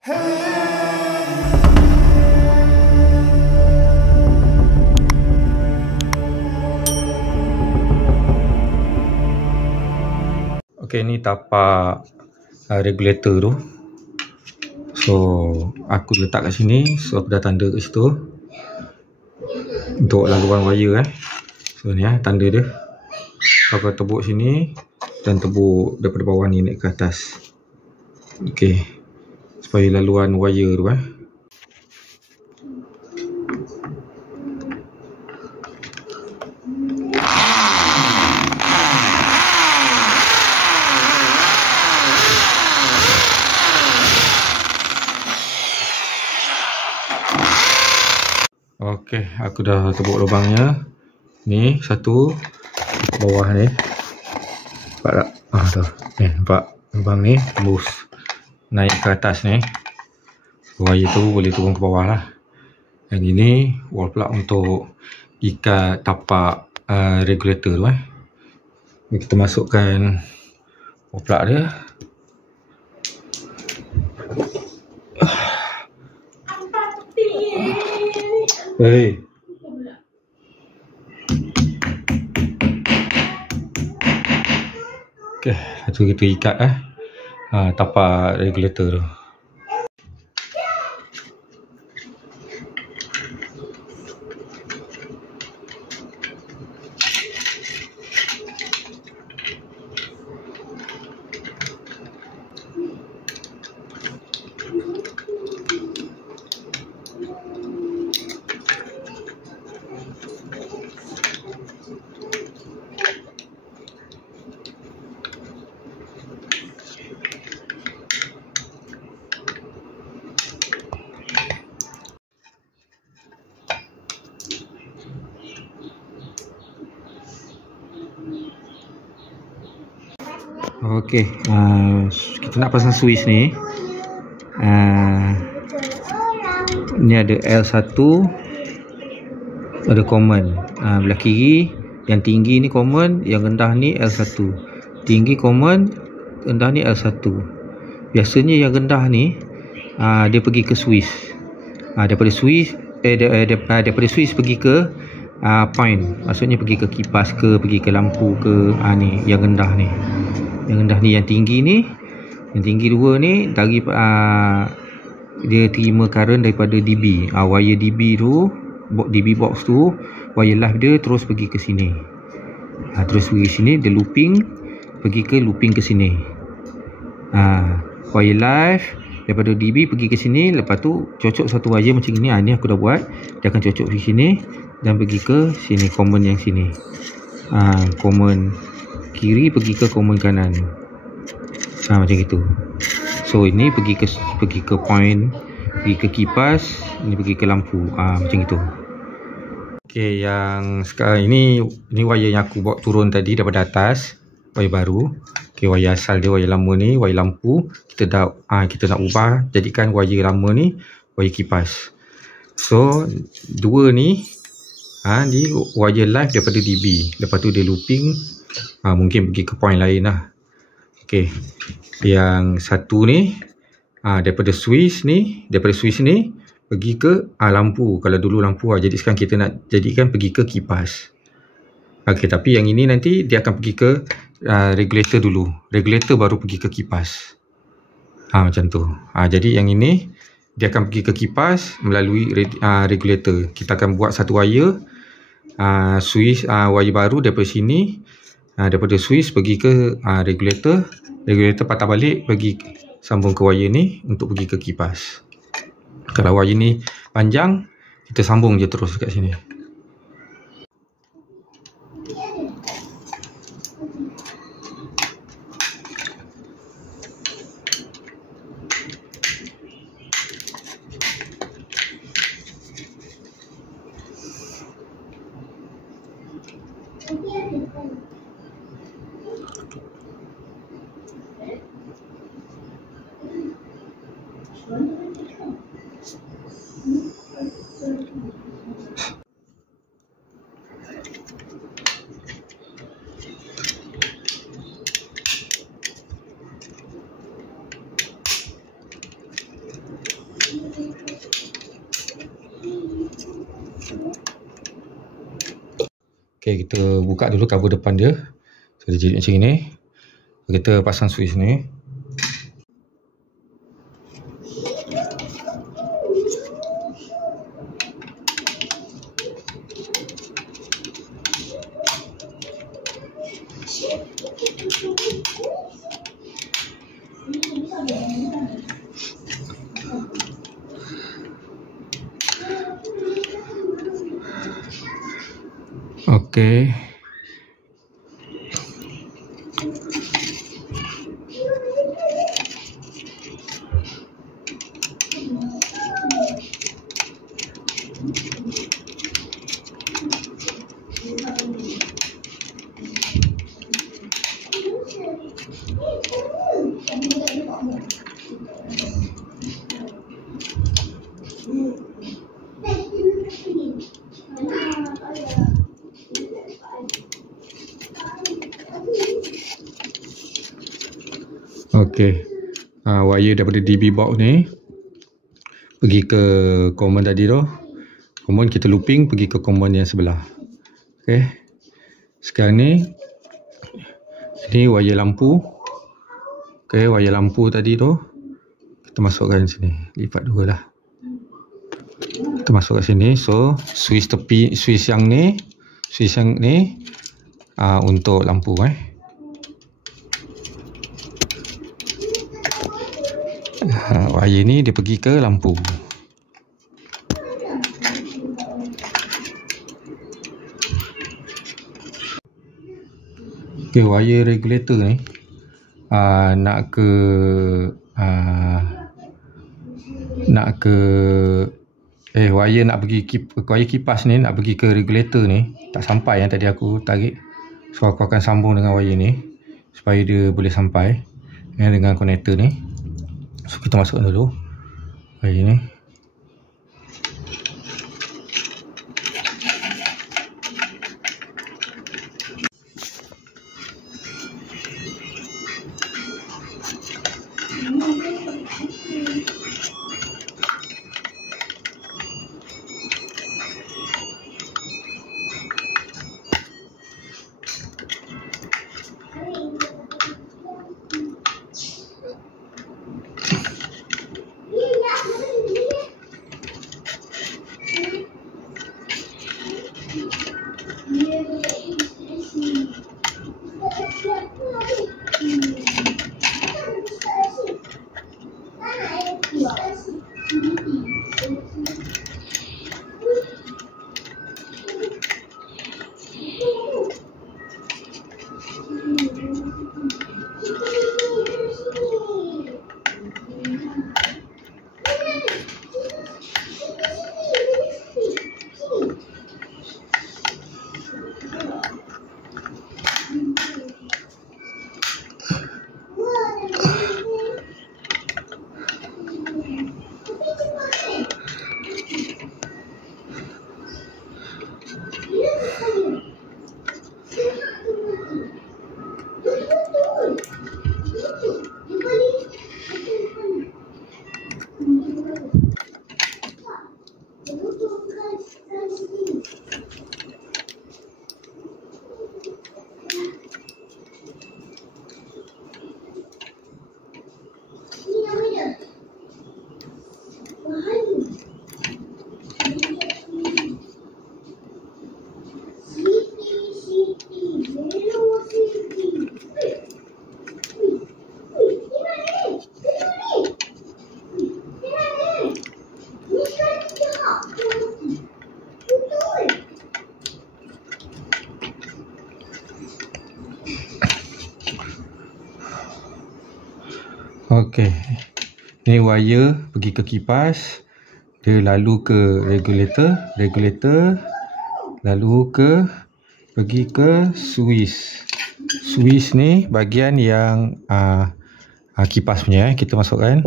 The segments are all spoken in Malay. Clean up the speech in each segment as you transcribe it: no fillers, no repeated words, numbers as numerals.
Okey, ni tapak regulator tu. So aku letak kat sini. So aku dah tanda kat situ untuk laluan wire So ni tanda dia. So, aku tebuk sini dan tebuk daripada bawah ni naik ke atas. Okey, supaya laluan wire tu Okey, aku dah tebuk lubangnya. Ni satu bawah ni. Nampak tak? Tu. Ni nampak lubang ni tembus naik ke atas ni. Wire tu boleh turun ke bawah lah. Dan ini wall plug untuk ikat tapak regulator tu Kita masukkan wall plug dia. Hey. Okey, itu kita ikat tapak regulator tu. Okey, kita nak pasang switch ni. Ni ada L1, ada common. Belah kiri yang tinggi ni common, yang rendah ni L1. Tinggi common, rendah ni L1. Biasanya yang rendah ni dia pergi ke switch. Daripada switch daripada switch pergi ke point. Maksudnya pergi ke kipas ke, pergi ke lampu ke. Ni yang rendah ni. Yang rendah ni, yang tinggi ni, yang tinggi 2 ni dari dia terima current daripada DB. Wire DB tu, DB box tu, wire live dia terus pergi ke sini. Terus pergi ke sini, dia looping, pergi ke looping ke sini. Wire live daripada DB pergi ke sini, lepas tu cocok satu wire macam ni. Ni aku dah buat. Dia akan cocok di sini dan pergi ke sini, common yang sini. Common kiri pergi ke common kanan. Macam gitu. So ini pergi ke point, pergi ke kipas, ini pergi ke lampu. Macam gitu. Okey, yang sekarang ini wire yang aku bawa turun tadi daripada atas, wire baru. Okey, wire asal dia, wire lama ni wire lampu. Kita nak ubah jadikan wire lama ni wire kipas. So dua ni di wire live daripada DB. Lepas tu dia looping, mungkin pergi ke point lain lah. Okey, yang satu ni daripada switch ni pergi ke lampu. Kalau dulu lampu jadi sekarang kita nak jadikan pergi ke kipas. Okey, tapi yang ini nanti dia akan pergi ke regulator dulu. Regulator baru pergi ke kipas. Macam tu. Jadi yang ini dia akan pergi ke kipas melalui regulator. Kita akan buat satu wire switch, wire baru daripada sini, daripada switch pergi ke regulator. Regulator patah balik, pergi sambung ke wire ni untuk pergi ke kipas. Kalau wire ni panjang, kita sambung je terus kat sini. Okey, kita buka dulu cover depan dia. So, dia jadi macam ini. Kita pasang switch ni. Okey. Okey. Wire daripada DB box ni pergi ke common tadi tu. Common kita looping pergi ke common yang sebelah. Okey. Sekarang ni wire lampu. Okey, wire lampu tadi tu kita masukkan sini. Lipat dua lah. Kita masuk kat sini. So, switch tepi, switch yang ni untuk lampu wire ni dia pergi ke lampu. Okay, wire regulator ni nak ke wire nak pergi wire kipas ni nak pergi ke regulator ni tak sampai yang tadi aku tarik. So aku akan sambung dengan wire ni supaya dia boleh sampai dengan konektor ni. So kita masukkan dulu wire ni. Okey, ni wire pergi ke kipas, dia lalu ke regulator, lalu pergi ke switch. Switch ni bahagian yang kipas punya, kita masukkan.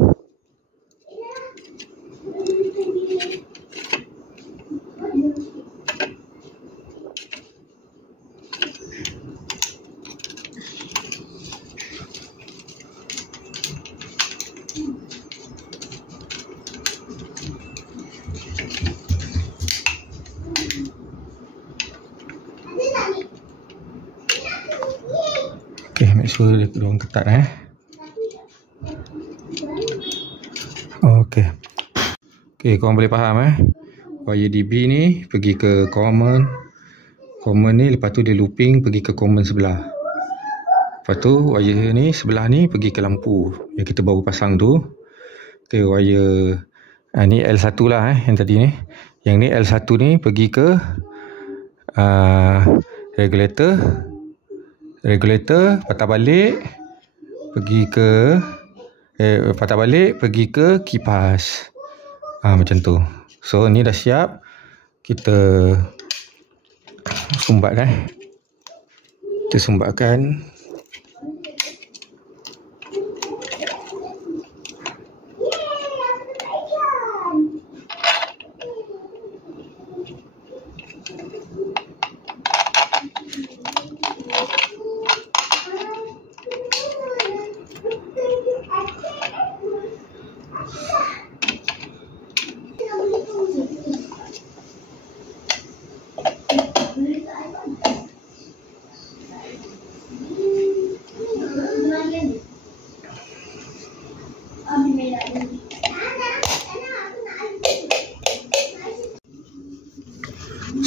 So dia orang ketat Okey. Okey, korang boleh faham wire DB ni pergi ke common ni, lepas tu dia looping pergi ke common sebelah. Lepas tu wire ni sebelah ni pergi ke lampu yang kita baru pasang tu. Okey, wire ni L1 lah yang tadi ni. Yang ni L1 ni pergi ke regulator, patah balik pergi ke kipas. Macam tu. So ni dah siap. Kita sumbat Kita sumbatkan.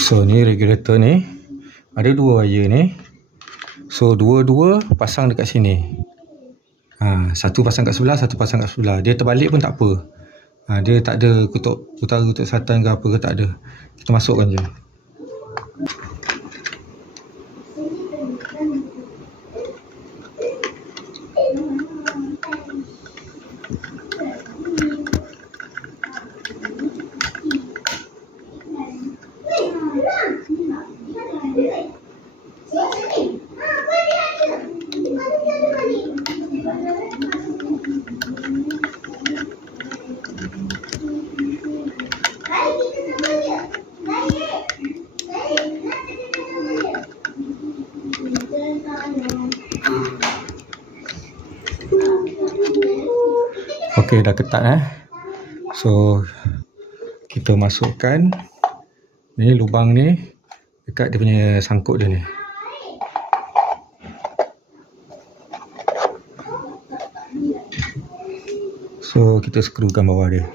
So ni regulator ni ada dua wire ni. So dua-dua pasang dekat sini. Satu pasang kat sebelah, satu pasang kat sebelah. Dia terbalik pun tak apa. Dia tak ada kutub utara, kutub selatan ke apa ke, tak ada. Kita masukkan je. Okey, dah ketat So kita masukkan ni lubang ni dekat dia punya sangkut dia ni. So kita skrukan bawah dia.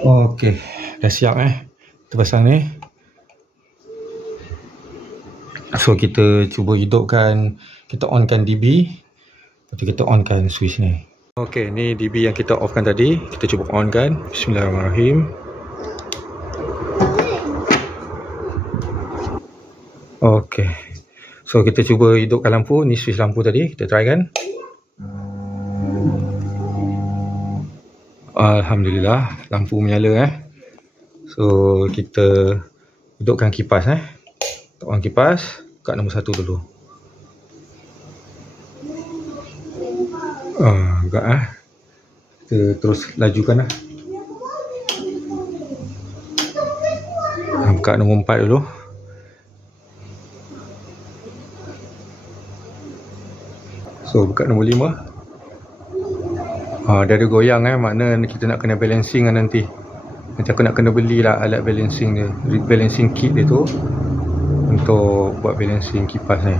Okey, dah siap kita pasang ni. So kita cuba hidupkan, kita onkan DB. Lepas tu kita onkan switch ni. Okey, ni DB yang kita offkan tadi. Kita cuba onkan. Bismillahirrahmanirrahim. Okey. So kita cuba hidupkan lampu. Ni switch lampu tadi, kita try kan. Alhamdulillah, lampu menyala So kita hidupkan kipas Kita on kipas kat nombor 1 dulu. Agak kita terus lajukan buka nombor 4 dulu. So buka nombor 5. Dia ada goyang makna kita nak kena balancing nanti. Nanti aku nak kena belilah alat balancing dia, balancing kit dia tu untuk buat balancing kipas ni.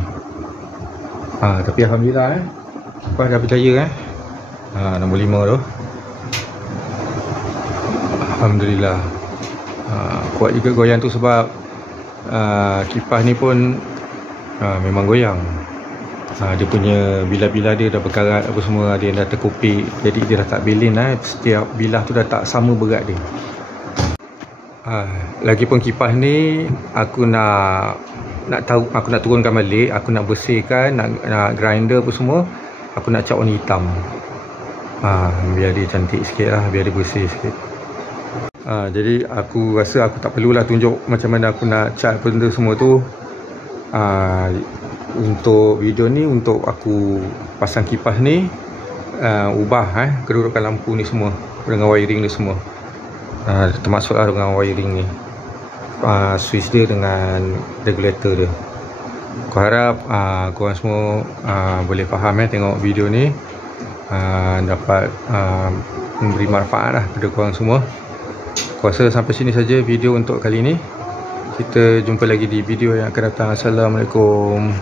Tapi alhamdulillah kipas dah berjaya nombor 5 tu. Alhamdulillah. Kuat juga goyang tu sebab kipas ni pun memang goyang. Dia punya bilah-bilah dia dah berkarat apa semua, dia dah terkopik, jadi dia dah tak belin setiap bilah tu dah tak sama berat dia. Lagipun kipas ni aku nak tahu, aku nak turunkan balik, aku nak bersihkan, nak grinder apa semua, aku nak cat warna hitam. Biar dia cantik sikit lah, biar dia bersih sikit. Jadi aku rasa aku tak perlulah tunjuk macam mana aku nak cat benda semua tu. Untuk video ni, untuk aku pasang kipas ni, ubah kedudukan lampu ni semua dengan wiring ni semua, termasuklah dengan wiring ni, switch dia dengan regulator dia. Aku harap korang semua boleh faham tengok video ni, dapat memberi manfaat lah kepada korang semua. Aku rasa sampai sini saja video untuk kali ni. Kita jumpa lagi di video yang akan datang. Assalamualaikum.